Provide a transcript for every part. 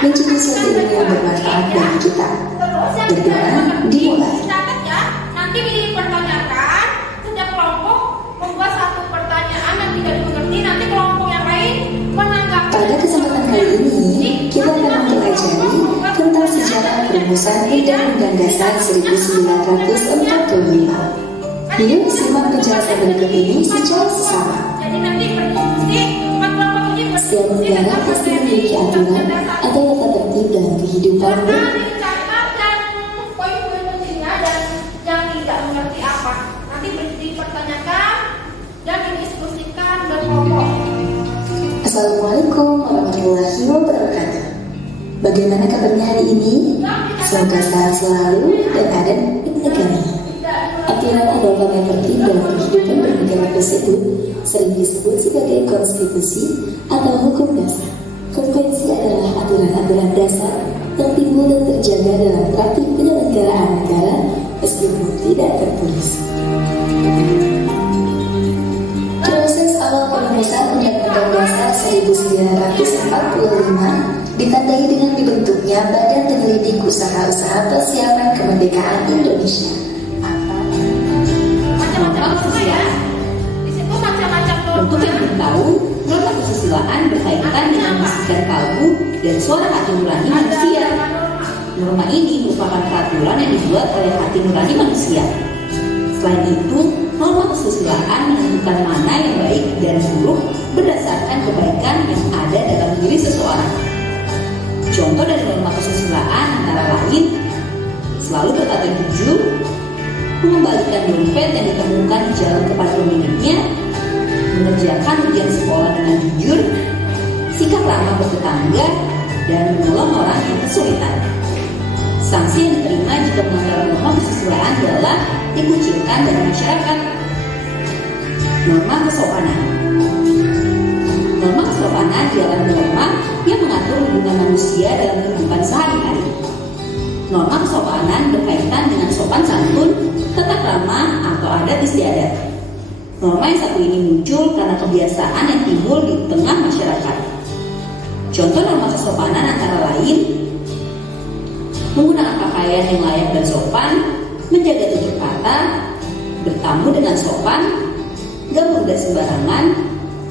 menjadi suatu ilmu yang bermanfaat bagi kita. Bagaimana? Dimulai. Catat ya, nanti dipertanyakan setiap kelompok membuat satu pertanyaan yang tidak dimengerti, nanti kelompok yang lain menanggapi. Pada kesempatan kali ini, kita akan mempelajari tentang sejarah perumusan Undang-Undang Dasar 1945. Yuk simak penjelasan berikut ini secara sesama. Jadi nanti berdiskusi, empat kelompok ini Setiap negara pasti memiliki aturan atau tata tertib dalam kehidupan. dicatat dan poin-poin pentingnya dan yang tidak mengerti apa. Nanti dipertanyakan dan didiskusikan berkelompok. Assalamualaikum warahmatullahi wabarakatuh. Bagaimana kabarnya hari ini? Semoga sehat selalu dan ada di negara. Aturan atau tata tertib dalam kehidupan bernegara tersebut sering disebut sebagai konstitusi atau hukum dasar. Konvensi adalah aturan-aturan dasar yang timbul dan terjaga dalam praktik penyelenggaraan negara meskipun tidak tertulis. Proses awal perumusan Undang-Undang Dasar 1945 ditandai dengan dibentuknya Badan Penyelidik Usaha-Usaha Persiapan Kemerdekaan Indonesia. Macam-macam ya. Di situ macam-macam Untuk yang belum tahu, norma kesusilaan berkaitan dengan bisikan kalbu dan suara hati nurani manusia. Norma ini merupakan peraturan yang dibuat oleh hati nurani manusia. Selain itu, norma kesusilaan menentukan mana yang baik dan buruk berdasarkan kebaikan yang ada dalam diri seseorang. Contoh dari norma kesusilaan antara lain, selalu berkata jujur, mengembalikan dompet yang ditemukan di jalan kepada pemiliknya, mengerjakan ujian sekolah dengan jujur, sikap ramah bertetangga, dan menolong orang yang kesulitan. Sanksi yang diterima jika melanggar norma kesusilaan adalah dikucilkan dari masyarakat. Norma kesopanan. Norma kesopanan adalah norma yang mengatur hubungan manusia dalam kehidupan sehari-hari. Norma kesopanan berkaitan dengan sopan santun, tata krama, atau adat istiadat. Norma yang satu ini muncul karena kebiasaan yang timbul di tengah masyarakat. Contoh norma kesopanan antara lain, menggunakan pakaian yang layak dan sopan, menjaga tutur kata, bertamu dengan sopan, gak meludah sembarangan,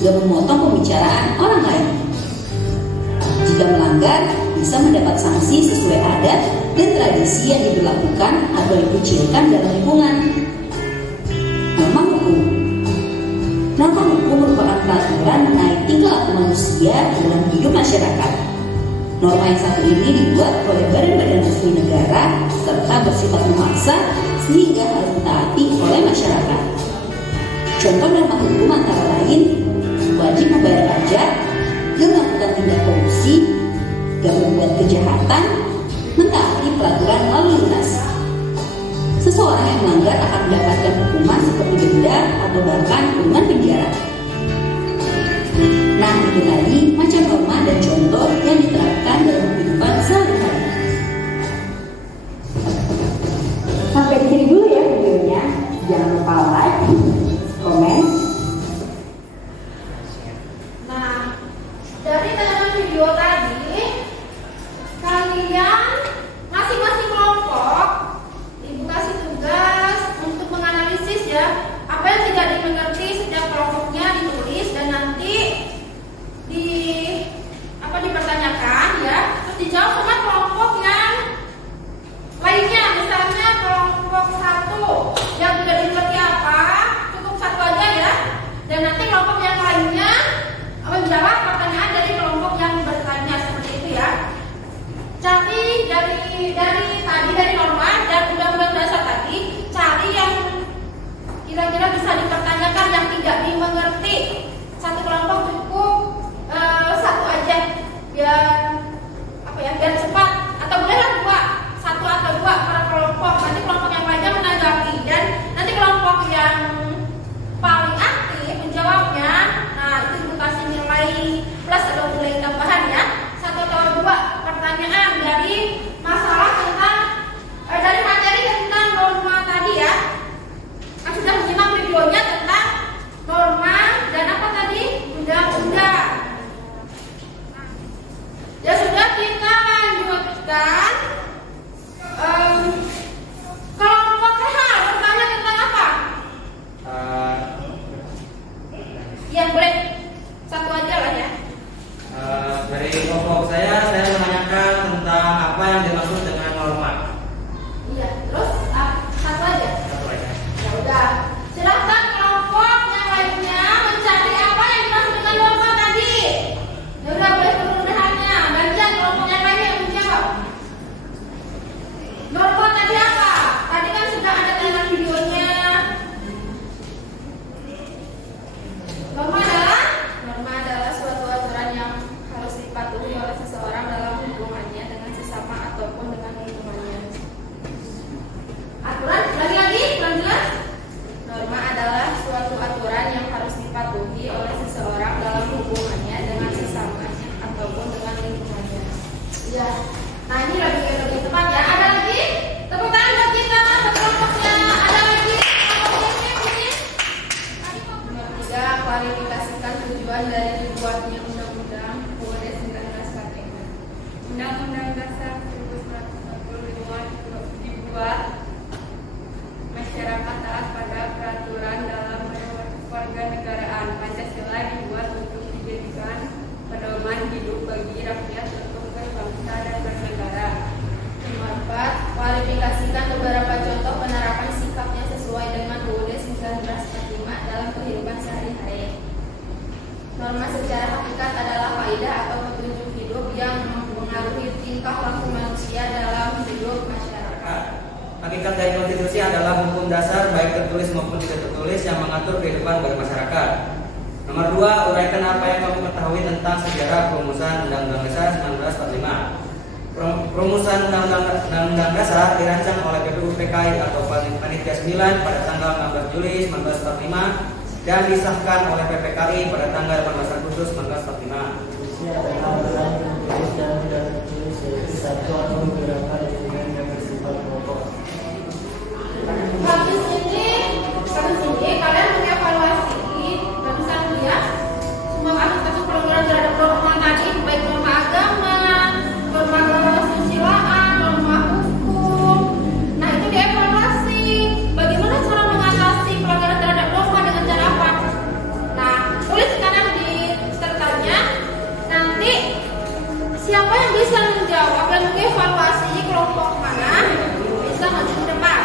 gak memotong pembicaraan orang lain. Jika melanggar, bisa mendapat sanksi sesuai adat dan tradisi yang diberlakukan atau dikucilkan dalam lingkungan. Norma hukum. Norma hukum merupakan peraturan mengenai tingkah laku manusia dalam hidup masyarakat. Norma yang satu ini dibuat oleh badan-badan resmi negara serta bersifat memaksa sehingga harus ditaati oleh masyarakat. Contoh norma hukum antara lain, wajib membayar pajak, gak melakukan tindak korupsi, gak membuat kejahatan, mentaati peraturan lalu lintas. Seseorang yang melanggar akan mendapatkan hukuman seperti denda atau bahkan kurungan penjara. Nah, itu tadi macam norma dan contoh yang diterapkan dalam kehidupan sehari-hari. Sampai di sini dulu ya videonya. Jangan lupa like, komen. Nah, dari tayangan video tadi, kalian masing-masing kelompok ibu kasih tugas untuk menganalisis ya apa yang tidak dimengerti setiap kelompoknya ditulis dan nanti dipertanyakan ya, terus dijawab sama kelompok yang lainnya. Misalnya kelompok satu yang tidak dimengerti apa, cukup satu aja ya, dan nanti kelompok yang lainnya menjawab pertanyaan dari kelompok yang bertanya, seperti itu ya. Cari dari norma dan undang-undang dasar tadi, cari yang kira-kira bisa dipertanyakan yang tidak dimengerti. Satu kelompok cukup satu aja biar cepat, atau bolehlah dua, satu atau dua per kelompok. Nanti kelompok yang lainnya menanggapi dan nanti kelompok yang paling aktif menjawabnya, nah itu dikasih nilai plus atau nilai tambahan ya, satu atau dua pertanyaan dari masalah tentang dari materi tentang norma tadi ya. Kan sudah menyimak videonya tentang norma dan apa tadi, undang-undang. Ya. Nah, ini lebih tepat ya. Ada lagi? Tepuk tangan buat kita, buat kelompoknya. Ada lagi? Nomor 3, klarifikasikan tujuan dari dibuatnya Undang-Undang UUD 1945. Undang-Undang Dasar 1945 dibuat masyarakat taat pada peraturan dalam kewarganegaraan. Pancasila dibuat untuk dijadikan pedoman hidup bagi rakyat untuk berbangsa dan bernegara. Nomor 4, kualifikasikan beberapa contoh penerapan sikapnya sesuai dengan UUD 1945 dalam kehidupan sehari-hari. Norma secara hakikat adalah kaidah atau petunjuk hidup yang mempengaruhi tingkah laku manusia dalam hidup masyarakat. Hakikat dari konstitusi adalah hukum dasar baik tertulis maupun tidak tertulis yang mengatur kehidupan bermasyarakat. Nomor 2, uraikan apa yang kamu ketahui tentang sejarah perumusan Undang-Undang Dasar 1945. Perumusan Undang-Undang Dasar dirancang oleh PPUPKI atau Panitia 9 pada tanggal 16 Juli 1945 dan disahkan oleh PPKI pada tanggal 18 Agustus 1945. Isinya adalah aturan yang tertulis dan tidak tertulis, yaitu satu atau beberapa dokumen yang bersifat pokok. Habis ini kalian mengevaluasi barusan ya semua kasus-kasus pelanggaran terhadap norma tadi, baik norma agama, norma kesusilaan, norma hukum. Nah, itu dievaluasi. Bagaimana cara mengatasi pelanggaran terhadap norma dengan cara apa? Nah, tulis kanan di sertanya. Nanti siapa yang bisa menjawab dan mengevaluasi kelompok mana bisa maju ke depan.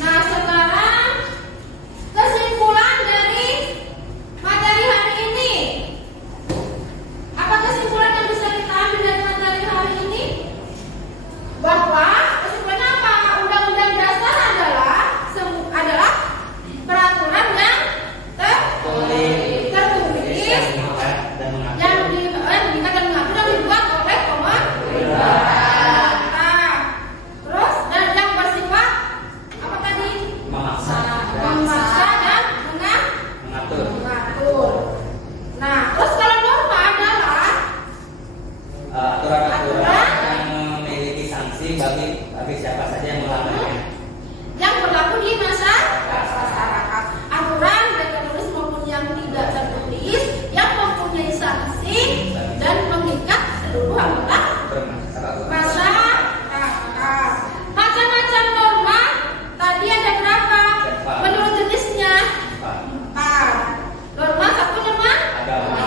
Nah, sekarang kesimpulan dari materi hari ini. Apa kesimpulan yang bisa kita ambil dari materi hari ini? Bahwa kesimpulannya apa? Undang-Undang Dasar adalah peraturan yang tertulis yang diikat dan mengatur dan dibuat oleh pemerintah. Nah, terus dan yang bersifat apa tadi? Memaksa dan mengatur. Nah, terus kalau norma adalah Aturan-aturan yang memiliki sanksi bagi siapa saja yang melanggarnya. yang berlaku di masyarakat. Aturan baik tertulis maupun yang tidak tertulis yang mempunyai sanksi dan mengikat seluruh anggota masyarakat. Macam-macam norma tadi ada berapa? Menurut jenisnya 4. Norma 1 norma agama,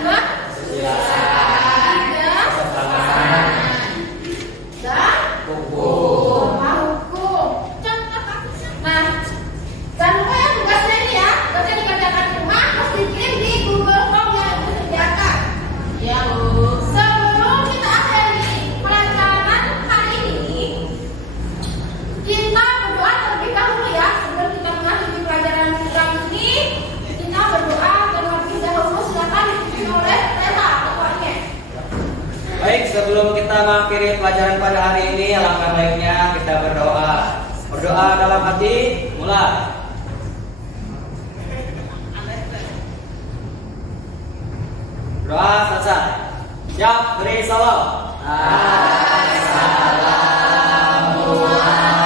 2 kesusilaan, 3 dan norma hukum. Contoh kasusnya. Nah, jangan lupa ya tugasnya ini ya. Baca dikerjakan di rumah, terus dikirim di Google Form yang disediakan. Ya, Bu. Sebelum kita akhiri pelajaran hari ini, kita berdoa terlebih dahulu ya. Sebelum kita mengakhiri pelajaran ini, kita berdoa terlebih dahulu. Silakan dipimpin oleh Reza ketuanya. Baik, sebelum kita mengakhiri pelajaran pada hari ini, alangkah baiknya kita berdoa. Berdoa dalam hati, mulai. Doa selesai. Siap, beri salam. Assalamualaikum.